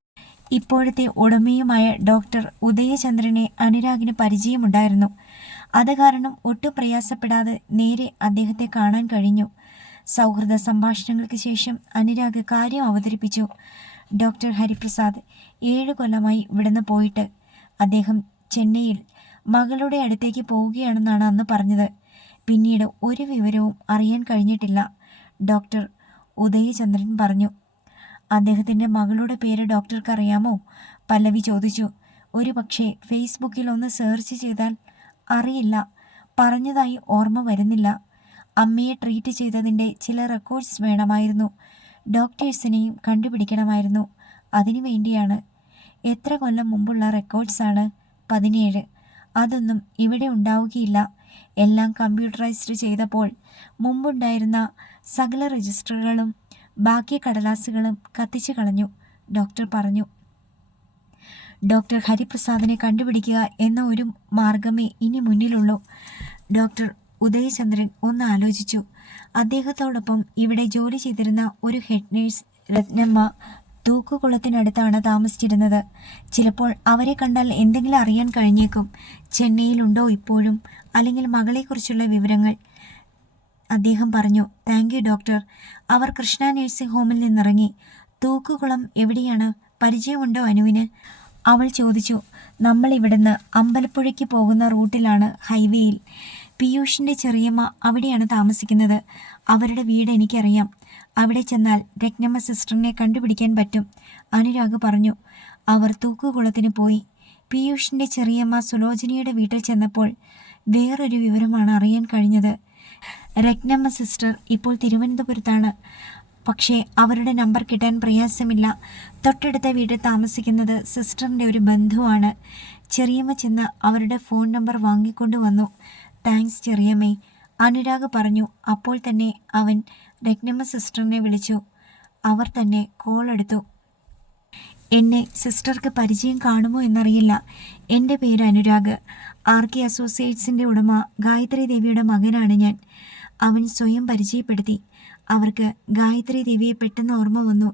ഇപ്പോഴത്തെ ഉടമയുമായ ഡോക്ടർ ഉദയചന്ദ്രനെ അനുരാഗിന് പരിചയമുണ്ടായിരുന്നു. അത് കാരണം ഒട്ടും പ്രയാസപ്പെടാതെ നേരെ അദ്ദേഹത്തെ കാണാൻ കഴിഞ്ഞു. സൗഹൃദ സംഭാഷണങ്ങൾക്ക് ശേഷം അനുരാഗ് കാര്യം അവതരിപ്പിച്ചു. ഡോക്ടർ ഹരിപ്രസാദ് 7 കൊല്ലമായി ഇവിടുന്ന് പോയിട്ട്. അദ്ദേഹം ചെന്നൈയിൽ മകളുടെ അടുത്തേക്ക് പോവുകയാണെന്നാണ് അന്ന് പറഞ്ഞത്. പിന്നീട് ഒരു വിവരവും അറിയാൻ കഴിഞ്ഞിട്ടില്ല, ഡോക്ടർ ഉദയചന്ദ്രൻ പറഞ്ഞു. അദ്ദേഹത്തിൻ്റെ മകളുടെ പേര് ഡോക്ടർക്ക് അറിയാമോ? പല്ലവി ചോദിച്ചു. ഒരു പക്ഷേ ഫേസ്ബുക്കിൽ ഒന്ന് സെർച്ച് ചെയ്താൽ. അറിയില്ല, പറഞ്ഞതായി ഓർമ്മ വരുന്നില്ല. അമ്മയെ ട്രീറ്റ് ചെയ്തതിൻ്റെ ചില റെക്കോർഡ്സ് വേണമായിരുന്നു. ഡോക്ടേഴ്സിനെയും കണ്ടുപിടിക്കണമായിരുന്നു. അതിനു വേണ്ടിയാണ്. എത്ര കൊല്ലം മുമ്പുള്ള റെക്കോർഡ്സാണ്? 17. അതൊന്നും ഇവിടെ ഉണ്ടാവുകയില്ല. എല്ലാം കമ്പ്യൂട്ടറൈസ്ഡ് ചെയ്തപ്പോൾ മുമ്പുണ്ടായിരുന്ന സകല രജിസ്റ്ററുകളും ബാക്കി കടലാസുകളും കത്തിച്ചു കളഞ്ഞു, ഡോക്ടർ പറഞ്ഞു. ഡോക്ടർ ഹരിപ്രസാദിനെ കണ്ടുപിടിക്കുക എന്ന ഒരു മാർഗമേ ഇനി മുന്നിലുള്ളൂ. ഡോക്ടർ ഉദയചന്ദ്രൻ ഒന്ന് ആലോചിച്ചു. അദ്ദേഹത്തോടൊപ്പം ഇവിടെ ജോലി ചെയ്തിരുന്ന ഒരു ഹെഡ് നേഴ്സ് രത്നമ്മ തൂക്കുകുളത്തിനടുത്താണ് താമസിച്ചിരുന്നത്. ചിലപ്പോൾ അവരെ കണ്ടാൽ എന്തെങ്കിലും അറിയാൻ കഴിഞ്ഞേക്കും. ചെന്നൈയിലുണ്ടോ ഇപ്പോഴും? അല്ലെങ്കിൽ മകളെക്കുറിച്ചുള്ള വിവരങ്ങൾ? അദ്ദേഹം പറഞ്ഞു. Thank you doctor. അവർ കൃഷ്ണ നഴ്സിംഗ് ഹോമിൽ നിന്നിറങ്ങി. തൂക്കുകുളം എവിടെയാണ്? പരിചയമുണ്ടോ അനുവിന്? അവൾ ചോദിച്ചു. നമ്മൾ ഇവിടുന്ന് അമ്പലപ്പുഴയ്ക്ക് പോകുന്ന റൂട്ടിലാണ്, ഹൈവേയിൽ. പീയൂഷിൻ്റെ ചെറിയമ്മ അവിടെയാണ് താമസിക്കുന്നത്. അവരുടെ വീട് എനിക്കറിയാം. അവിടെ ചെന്നാൽ രത്നമ്മ സിസ്റ്ററിനെ കണ്ടുപിടിക്കാൻ പറ്റും, അനുരാഗ് പറഞ്ഞു. അവർ തൂക്കുകുളത്തിന് പോയി. പീയൂഷിൻ്റെ ചെറിയമ്മ സുലോചനയുടെ വീട്ടിൽ ചെന്നപ്പോൾ വേറൊരു വിവരമാണ് അറിയാൻ കഴിഞ്ഞത്. രത്നമ്മ സിസ്റ്റർ ഇപ്പോൾ തിരുവനന്തപുരത്താണ്. പക്ഷേ അവരുടെ നമ്പർ കിട്ടാൻ പ്രയാസമില്ല. തൊട്ടടുത്ത വീട്ടിൽ താമസിക്കുന്നത് സിസ്റ്ററിൻ്റെ ഒരു ബന്ധുവാണ്. ചെറിയമ്മ ചെന്ന് അവരുടെ ഫോൺ നമ്പർ വാങ്ങിക്കൊണ്ട് വന്നു. താങ്ക്സ് ചെറിയമ്മേ, അനുരാഗ് പറഞ്ഞു. അപ്പോൾ തന്നെ അവൻ രത്നമ്മ സിസ്റ്ററിനെ വിളിച്ചു. അവർ തന്നെ കോൾ എടുത്തു. എന്നെ സിസ്റ്റർക്ക് പരിചയം കാണുമോ എന്നറിയില്ല. എൻ്റെ പേര് അനുരാഗ്. RK അസോസിയേറ്റ്സിൻ്റെ ഉടമ ഗായത്രി ദേവിയുടെ മകനാണ് ഞാൻ. അവൻ സ്വയം പരിചയപ്പെടുത്തി. അവർക്ക് ഗായത്രി ദേവിയെ പെട്ടെന്ന് ഓർമ്മ വന്നു.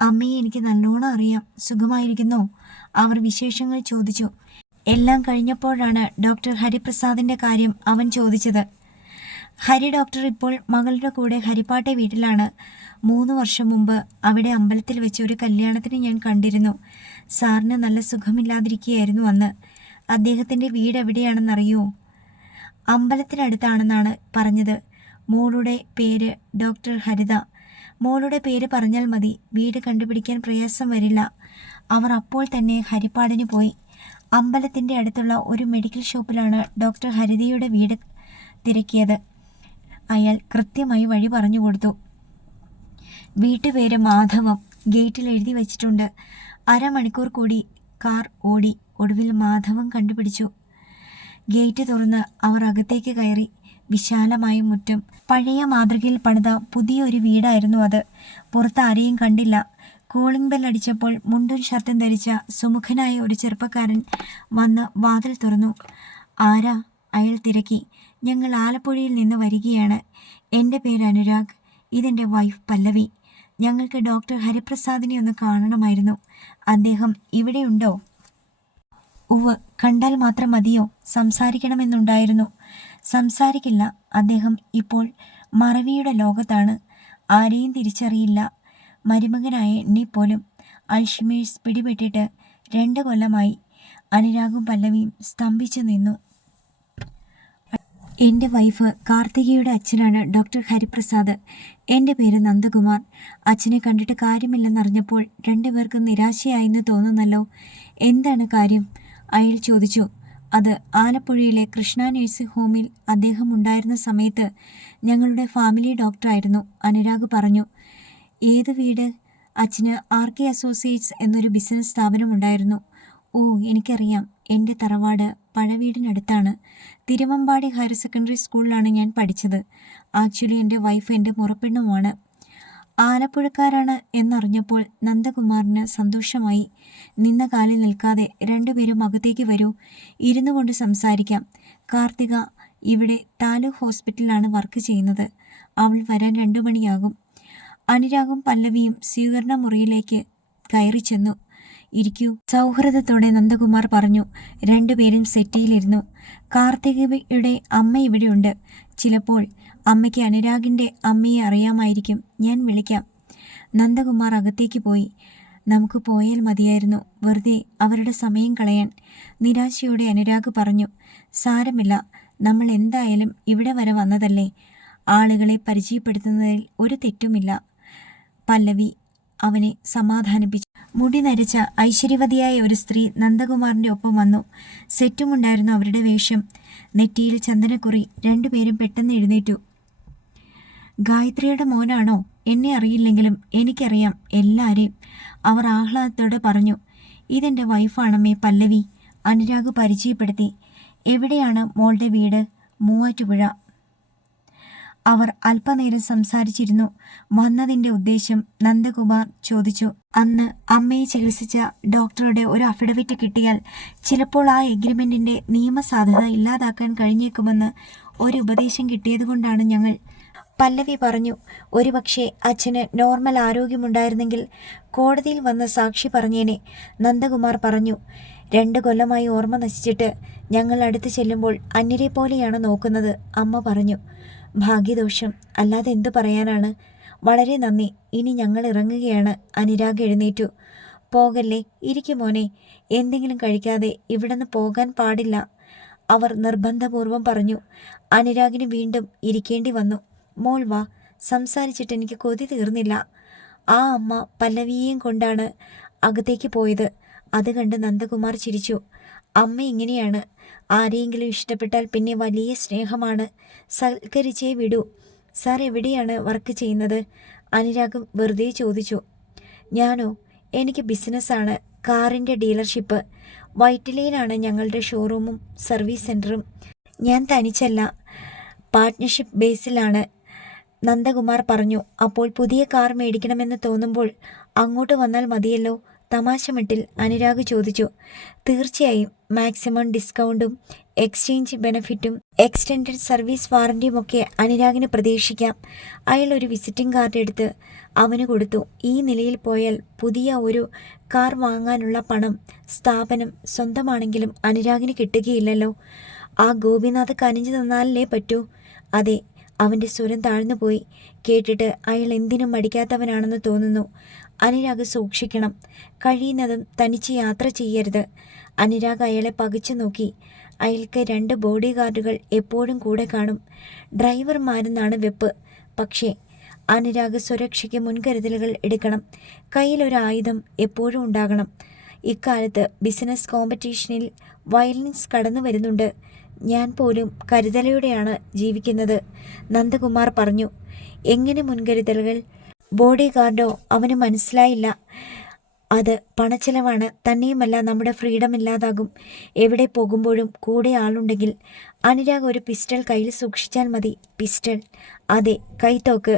അമ്മയെ എനിക്ക് നല്ലോണം അറിയാം. സുഖമായിരിക്കുന്നോ? അവർ വിശേഷങ്ങൾ ചോദിച്ചു. എല്ലാം കഴിഞ്ഞപ്പോഴാണ് ഡോക്ടർ ഹരിപ്രസാദിൻ്റെ കാര്യം അവൻ ചോദിച്ചത്. ഹരി ഡോക്ടർ ഇപ്പോൾ മകളുടെ കൂടെ ഹരിപ്പാട്ടെ വീട്ടിലാണ്. 3 വർഷം മുമ്പ് അവിടെ അമ്പലത്തിൽ വെച്ച് ഒരു കല്യാണത്തിന് ഞാൻ കണ്ടിരുന്നു. സാറിന് നല്ല സുഖമില്ലാതിരിക്കുകയായിരുന്നു അന്ന്. അദ്ദേഹത്തിൻ്റെ വീട് എവിടെയാണെന്നറിയോ? അമ്പലത്തിനടുത്താണെന്നാണ് പറഞ്ഞത്. മോളുടെ പേര് ഡോക്ടർ ഹരിത. മോളുടെ പേര് പറഞ്ഞാൽ മതി, വീട് കണ്ടുപിടിക്കാൻ പ്രയാസം വരില്ല. അവർ അപ്പോൾ തന്നെ ഹരിപ്പാടിന് പോയി. അമ്പലത്തിൻ്റെ അടുത്തുള്ള ഒരു മെഡിക്കൽ ഷോപ്പിലാണ് ഡോക്ടർ ഹരിതയുടെ വീട് തിരക്കിയത്. അയാൾ കൃത്യമായി വഴി പറഞ്ഞു കൊടുത്തു. വീട്ടുപേര് മാധവം. ഗേറ്റിൽ എഴുതി വച്ചിട്ടുണ്ട്. 1/2 മണിക്കൂർ കൂടി കാർ ഓടി. ഒടുവിൽ മാധവം കണ്ടുപിടിച്ചു. ഗേറ്റ് തുറന്ന് അവർ അകത്തേക്ക് കയറി. വിശാലമായ മുറ്റം. പഴയ മാതൃകയിൽ പണിത പുതിയൊരു വീടായിരുന്നു അത്. പുറത്ത് ആരെയും കണ്ടില്ല. കോളിംഗ് ബെൽ അടിച്ചപ്പോൾ മുണ്ടും ഷർട്ടും ധരിച്ച സുമുഖനായ ഒരു ചെറുപ്പക്കാരൻ വന്ന് വാതിൽ തുറന്നു. ആരാ? അയാൾ തിരക്കി. ഞങ്ങൾ ആലപ്പുഴയിൽ നിന്ന് വരികയാണ്. എൻ്റെ പേര് അനുരാഗ്. ഇതെൻ്റെ വൈഫ് പല്ലവി. ഞങ്ങൾക്ക് ഡോക്ടർ ഹരിപ്രസാദിനെ ഒന്ന് കാണണമായിരുന്നു. അദ്ദേഹം ഇവിടെയുണ്ടോ? ഉവ്, കണ്ടാൽ മാത്രം മതിയോ? സംസാരിക്കണമെന്നുണ്ടായിരുന്നു. സംസാരിക്കില്ല. അദ്ദേഹം ഇപ്പോൾ മറവിയുടെ ലോകത്താണ്. ആരെയും തിരിച്ചറിയില്ല. മരുമകനായ എന്നെപ്പോലും. അൽഷിമേഴ്സ് പിടിപെട്ടിട്ട് 2 കൊല്ലമായി. അനുരാഗും പല്ലവിയും സ്തംഭിച്ചു നിന്നു. എൻ്റെ വൈഫ് കാർത്തികയുടെ അച്ഛനാണ് ഡോക്ടർ ഹരിപ്രസാദ്. എൻ്റെ പേര് നന്ദകുമാർ. അച്ഛനെ കണ്ടിട്ട് കാര്യമില്ലെന്നറിഞ്ഞപ്പോൾ 2 പേർക്കും നിരാശയായെന്ന് തോന്നുന്നല്ലോ. എന്താണ് കാര്യം? അയാൾ ചോദിച്ചു. അത് ആലപ്പുഴയിലെ കൃഷ്ണ നഴ്സിംഗ് ഹോമിൽ അദ്ദേഹം ഉണ്ടായിരുന്ന സമയത്ത് ഞങ്ങളുടെ ഫാമിലി ഡോക്ടറായിരുന്നു. അനുരാഗ് പറഞ്ഞു. ഏത് വീട്? അച്ഛന് RK അസോസിയേറ്റ്സ് എന്നൊരു ബിസിനസ് സ്ഥാപനമുണ്ടായിരുന്നു. ഓ, എനിക്കറിയാം. എൻ്റെ തറവാട് പഴവീടിനടുത്താണ്. തിരുവമ്പാടി ഹയർ സെക്കൻഡറി സ്കൂളിലാണ് ഞാൻ പഠിച്ചത്. ആക്ച്വലി എൻ്റെ വൈഫ് എൻ്റെ മുറപ്പെണ്ണുമാണ്. ആലപ്പുഴക്കാരാണ് എന്നറിഞ്ഞപ്പോൾ നന്ദകുമാറിന് സന്തോഷമായി. നിന്ന കാലിൽ നിൽക്കാതെ 2 പേരും അകത്തേക്ക് വരൂ. ഇരുന്നു കൊണ്ട് സംസാരിക്കാം. കാർത്തിക ഇവിടെ താലൂക്ക് ഹോസ്പിറ്റലിലാണ് വർക്ക് ചെയ്യുന്നത്. അവൾ വരാൻ 2 മണിയാകും. അനുരാഗും പല്ലവിയും സ്വീകരണ മുറിയിലേക്ക് കയറി ചെന്നു. ഇരിക്കൂ, സൗഹൃദത്തോടെ നന്ദകുമാർ പറഞ്ഞു. 2 പേരും സെറ്റിയിലിരുന്നു. കാർത്തികയുടെ അമ്മ ഇവിടെയുണ്ട്. ചിലപ്പോൾ അമ്മയ്ക്ക് അനുരാഗിൻ്റെ അമ്മയെ അറിയാമായിരിക്കും. ഞാൻ വിളിക്കാം. നന്ദകുമാർ അകത്തേക്ക് പോയി. നമുക്ക് പോയാൽ മതിയായിരുന്നു, വെറുതെ അവരുടെ സമയം കളയാൻ. നിരാശയോടെ അനുരാഗ് പറഞ്ഞു. സാരമില്ല, നമ്മൾ എന്തായാലും ഇവിടെ വരെ വന്നതല്ലേ. ആളുകളെ പരിചയപ്പെടുത്തുന്നതിൽ ഒരു തെറ്റുമില്ല. പല്ലവി അവനെ സമാധാനിപ്പിച്ചു. മുടി നരച്ച ഐശ്വര്യവതിയായ ഒരു സ്ത്രീ നന്ദകുമാറിൻ്റെ ഒപ്പം വന്നു. സെറ്റുമുണ്ടായിരുന്നു അവരുടെ വേഷം. നെറ്റിയിൽ ചന്ദനക്കുറി. 2 പേരും പെട്ടെന്ന് എഴുന്നേറ്റു. ഗായത്രിയുടെ മോനാണോ? എന്നെ അറിയില്ലെങ്കിലും എനിക്കറിയാം എല്ലാവരെയും, അവർ ആഹ്ലാദത്തോടെ പറഞ്ഞു. ഇതെൻ്റെ വൈഫാണമ്മേ, പല്ലവി. അനുരാഗ് പരിചയപ്പെടുത്തി. എവിടെയാണ് മോളുടെ വീട്? മൂവാറ്റുപുഴ. അവർ അല്പനേരം സംസാരിച്ചിരുന്നു. വന്നതിൻ്റെ ഉദ്ദേശം നന്ദകുമാർ ചോദിച്ചു. അന്ന് അമ്മയെ ചികിത്സിച്ച ഡോക്ടറുടെ ഒരു അഫിഡവിറ്റ് കിട്ടിയാൽ ചിലപ്പോൾ ആ എഗ്രിമെൻറ്റിൻ്റെ നിയമസാധുത ഇല്ലാതാക്കാൻ കഴിഞ്ഞേക്കുമെന്ന് ഒരു ഉപദേശം കിട്ടിയതുകൊണ്ടാണ് ഞങ്ങൾ. പല്ലവി പറഞ്ഞു. ഒരുപക്ഷെ അച്ഛന് നോർമൽ ആരോഗ്യമുണ്ടായിരുന്നെങ്കിൽ കോടതിയിൽ വന്ന് സാക്ഷി പറഞ്ഞേനെ. നന്ദകുമാർ പറഞ്ഞു. 2 കൊല്ലമായി ഓർമ്മ നശിച്ചിട്ട് ഞങ്ങൾ അടുത്ത് ചെല്ലുമ്പോൾ അന്യരെ പോലെയാണ് നോക്കുന്നത്, അമ്മ പറഞ്ഞു. ഭാഗ്യദോഷം, അല്ലാതെ എന്തു പറയാനാണ്. വളരെ നന്ദി. ഇനി ഞങ്ങൾ ഇറങ്ങുകയാണ്. അനുരാഗ് എഴുന്നേറ്റു. പോകല്ലേ, ഇരിക്കും മോനെ. എന്തെങ്കിലും കഴിക്കാതെ ഇവിടുന്ന് പോകാൻ പാടില്ല, അവർ നിർബന്ധപൂർവം പറഞ്ഞു. അനുരാഗിന് വീണ്ടും ഇരിക്കേണ്ടി വന്നു. മോൾ വാ, സംസാരിച്ചിട്ട് എനിക്ക് കൊതി തീർന്നില്ല. ആ അമ്മ പല്ലവിയെയും കൊണ്ടാണ് അകത്തേക്ക് പോയത്. അത് കണ്ട് നന്ദകുമാർ ചിരിച്ചു. അമ്മ ഇങ്ങനെയാണ്. ആരെയെങ്കിലും ഇഷ്ടപ്പെട്ടാൽ പിന്നെ വലിയ സ്നേഹമാണ്. സൽക്കരിച്ചേ വിടൂ. സാർ എവിടെയാണ് വർക്ക് ചെയ്യുന്നത്? അനുരാഗ് വെറുതെ ചോദിച്ചു. ഞാനോ? എനിക്ക് ബിസിനസ്സാണ്. കാറിൻ്റെ ഡീലർഷിപ്പ്. വൈറ്റിലയിലാണ് ഞങ്ങളുടെ ഷോറൂമും സർവീസ് സെൻറ്ററും. ഞാൻ തനിച്ചല്ല, പാർട്ട്ണർഷിപ്പ് ബേസിലാണ്, നന്ദകുമാർ പറഞ്ഞു. അപ്പോൾ പുതിയ കാർ മേടിക്കണമെന്ന് തോന്നുമ്പോൾ അങ്ങോട്ട് വന്നാൽ മതിയല്ലോ, തമാശമട്ടിൽ അനുരാഗ് ചോദിച്ചു. തീർച്ചയായും. മാക്സിമം ഡിസ്കൗണ്ടും എക്സ്ചേഞ്ച് ബെനഫിറ്റും എക്സ്റ്റെൻഡഡ് സർവീസ് വാറൻറ്റിയുമൊക്കെ അനുരാഗിന് പ്രതീക്ഷിക്കാം. അയാൾ ഒരു വിസിറ്റിംഗ് കാർഡ് എടുത്ത് അവന് കൊടുത്തു. ഈ നിലയിൽ പോയാൽ പുതിയ ഒരു കാർ വാങ്ങാനുള്ള പണം സ്ഥാപനം സ്വന്തമാണെങ്കിലും അനുരാഗിന് കിട്ടുകയില്ലല്ലോ. ആ ഗോപിനാഥ് കനിഞ്ഞു തന്നാലേ പറ്റൂ. അതെ. അവൻ്റെ സ്വരം താഴ്ന്നുപോയി. കേട്ടിട്ട് അയാൾ എന്തിനും മടിക്കാത്തവനാണെന്ന് തോന്നുന്നു. അനുരാഗ് സൂക്ഷിക്കണം. കഴിയുന്നതും തനിച്ച് യാത്ര ചെയ്യരുത്. അനുരാഗ് അയാളെ പകച്ചു നോക്കി. അയാൾക്ക് 2 ബോഡി ഗാർഡുകൾ എപ്പോഴും കൂടെ കാണും. ഡ്രൈവർമാരെന്നാണ് വെപ്പ്. പക്ഷേ അനുരാഗ് സുരക്ഷയ്ക്ക് മുൻകരുതലുകൾ എടുക്കണം. കയ്യിലൊരു ആയുധം എപ്പോഴും ഉണ്ടാകണം. ഇക്കാലത്ത് ബിസിനസ് കോമ്പറ്റീഷനിൽ വയലൻസ് കടന്നു വരുന്നുണ്ട്. ഞാൻ പോലും കരുതലോടെയാണ് ജീവിക്കുന്നത്, നന്ദകുമാർ പറഞ്ഞു. എങ്ങനെ മുൻകരുതലുകൾ? ബോഡി ഗാർഡോ? അവന് മനസ്സിലായില്ല. അത് പണച്ചെലവാണ്. തന്നെയുമല്ല, നമ്മുടെ ഫ്രീഡം ഇല്ലാതാകും. എവിടെ പോകുമ്പോഴും കൂടെ ആളുണ്ടെങ്കിൽ. അനുരാഗ് ഒരു പിസ്റ്റൾ കയ്യിൽ സൂക്ഷിച്ചാൽ മതി. പിസ്റ്റൾ? അതെ, കൈത്തോക്ക്.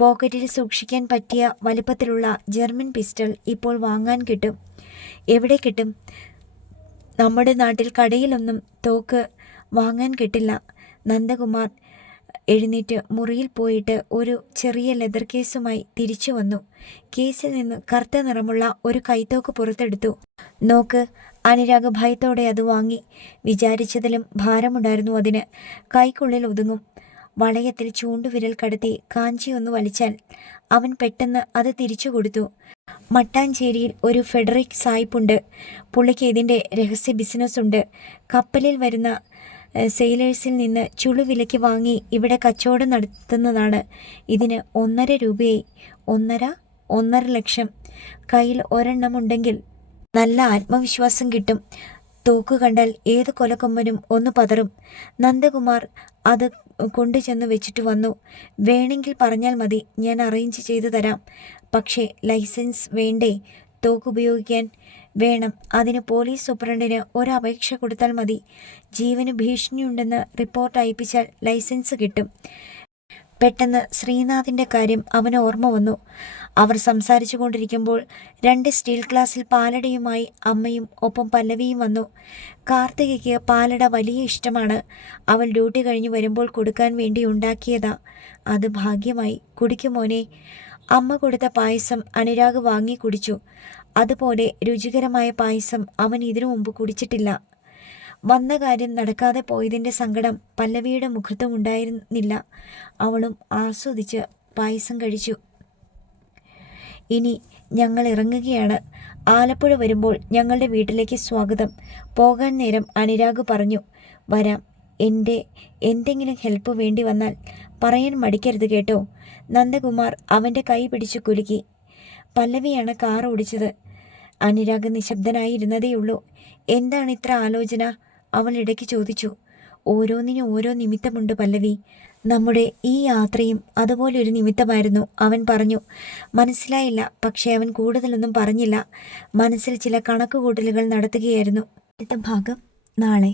പോക്കറ്റിൽ സൂക്ഷിക്കാൻ പറ്റിയ വലിപ്പത്തിലുള്ള ജർമ്മൻ പിസ്റ്റൾ ഇപ്പോൾ വാങ്ങാൻ കിട്ടും. എവിടെ കിട്ടും? നമ്മുടെ നാട്ടിൽ കടയിലൊന്നും തോക്ക് വാങ്ങാൻ കിട്ടില്ല. നന്ദകുമാർ എഴുന്നേറ്റ് മുറിയിൽ പോയിട്ട് ഒരു ചെറിയ ലെതർ കേസുമായി തിരിച്ചു വന്നു. കേസിൽ നിന്ന് കറുത്ത നിറമുള്ള ഒരു കൈത്തോക്ക് പുറത്തെടുത്തു. നോക്ക്. അനുരാഗ് ഭയത്തോടെ അത് വാങ്ങി. വിചാരിച്ചതിലും ഭാരമുണ്ടായിരുന്നു അതിന്. കൈക്കുള്ളിൽ ഒതുങ്ങും. വളയത്തിൽ ചൂണ്ടുവിരൽ കടത്തി കാഞ്ചിയൊന്ന് വലിച്ചാൽ അവൻ പെട്ടെന്ന് അത് തിരിച്ചു കൊടുത്തു. മട്ടാഞ്ചേരിയിൽ ഒരു ഫെഡറിക് സായിപ്പുണ്ട്. പുള്ളിക്ക് ഇതിൻ്റെ രഹസ്യ ബിസിനസ്സുണ്ട്. കപ്പലിൽ വരുന്ന സെയിലേഴ്സിൽ നിന്ന് ചുളുവിലയ്ക്ക് വാങ്ങി ഇവിടെ കച്ചവടം നടത്തുന്നതാണ്. ഇതിന് 1.5 രൂപയായി. 1.5 ലക്ഷം. കയ്യിൽ ഒരെണ്ണമുണ്ടെങ്കിൽ നല്ല ആത്മവിശ്വാസം കിട്ടും. തോക്ക് കണ്ടാൽ ഏത് കൊലക്കൊമ്പനും ഒന്ന് പതറും. നന്ദകുമാർ അത് കൊണ്ടുചെന്ന് വെച്ചിട്ട് വന്നു. വേണമെങ്കിൽ പറഞ്ഞാൽ മതി, ഞാൻ അറേഞ്ച് ചെയ്തു തരാം. പക്ഷേ ലൈസൻസ് വേണ്ടേ തോക്ക് ഉപയോഗിക്കാൻ? വേണം. അതിന് പോലീസ് സൂപ്രണ്ടിന് ഒരപേക്ഷ കൊടുത്താൽ മതി. ജീവന് ഭീഷണിയുണ്ടെന്ന് റിപ്പോർട്ട് അയപ്പിച്ചാൽ ലൈസൻസ് കിട്ടും. പെട്ടെന്ന് ശ്രീനാഥിൻ്റെ കാര്യം അവന് ഓർമ്മ വന്നു. അവർ സംസാരിച്ചു കൊണ്ടിരിക്കുമ്പോൾ 2 സ്റ്റീൽ ഗ്ലാസ്സിൽ പാലടയുമായി അമ്മയും ഒപ്പം പല്ലവിയും വന്നു. കാർത്തികയ്ക്ക് പാലട വലിയ ഇഷ്ടമാണ്. അവൾ ഡ്യൂട്ടി കഴിഞ്ഞ് വരുമ്പോൾ കൊടുക്കാൻ വേണ്ടി ഉണ്ടാക്കിയതാ. അത് ഭാഗ്യമായി. കുടിക്കുമോനെ. അമ്മ കൊടുത്ത പായസം അനുരാഗ് വാങ്ങി കുടിച്ചു. അതുപോലെ രുചികരമായ പായസം അവൻ ഇതിനു മുമ്പ് കുടിച്ചിട്ടില്ല. വന്ന കാര്യം നടക്കാതെ പോയതിൻ്റെ സങ്കടം പല്ലവിയുടെ മുഖത്തും ഉണ്ടായിരുന്നില്ല. അവളും ആസ്വദിച്ച് പായസം കഴിച്ചു. ഇനി ഞങ്ങൾ ഇറങ്ങുകയാണ്. ആലപ്പുഴ വരുമ്പോൾ ഞങ്ങളുടെ വീട്ടിലേക്ക് സ്വാഗതം. പോകാൻ നേരം അനുരാഗ് പറഞ്ഞു. വരാം. എന്തെങ്കിലും ഹെൽപ്പ് വേണ്ടി വന്നാൽ പറയാൻ മടിക്കരുത് കേട്ടോ. നന്ദകുമാർ അവൻ്റെ കൈ പിടിച്ചു കുലുക്കി. പല്ലവിയാണ് കാർ ഓടിച്ചത്. അനുരാഗ് നിശബ്ദനായിരുന്നതേയുള്ളൂ. എന്താണ് ഇത്ര ആലോചന? അവൾ ഇടയ്ക്ക് ചോദിച്ചു. ഓരോന്നിനും ഓരോ നിമിത്തമുണ്ട് പല്ലവി. നമ്മുടെ ഈ യാത്രയും അതുപോലെ ഒരു നിമിത്തമായിരുന്നു, അവൻ പറഞ്ഞു. മനസ്സിലായില്ല. പക്ഷേ അവൻ കൂടുതലൊന്നും പറഞ്ഞില്ല. മനസ്സിൽ ചില കണക്കുകൂട്ടലുകൾ നടത്തുകയായിരുന്നു. അടുത്ത ഭാഗം നാളെ.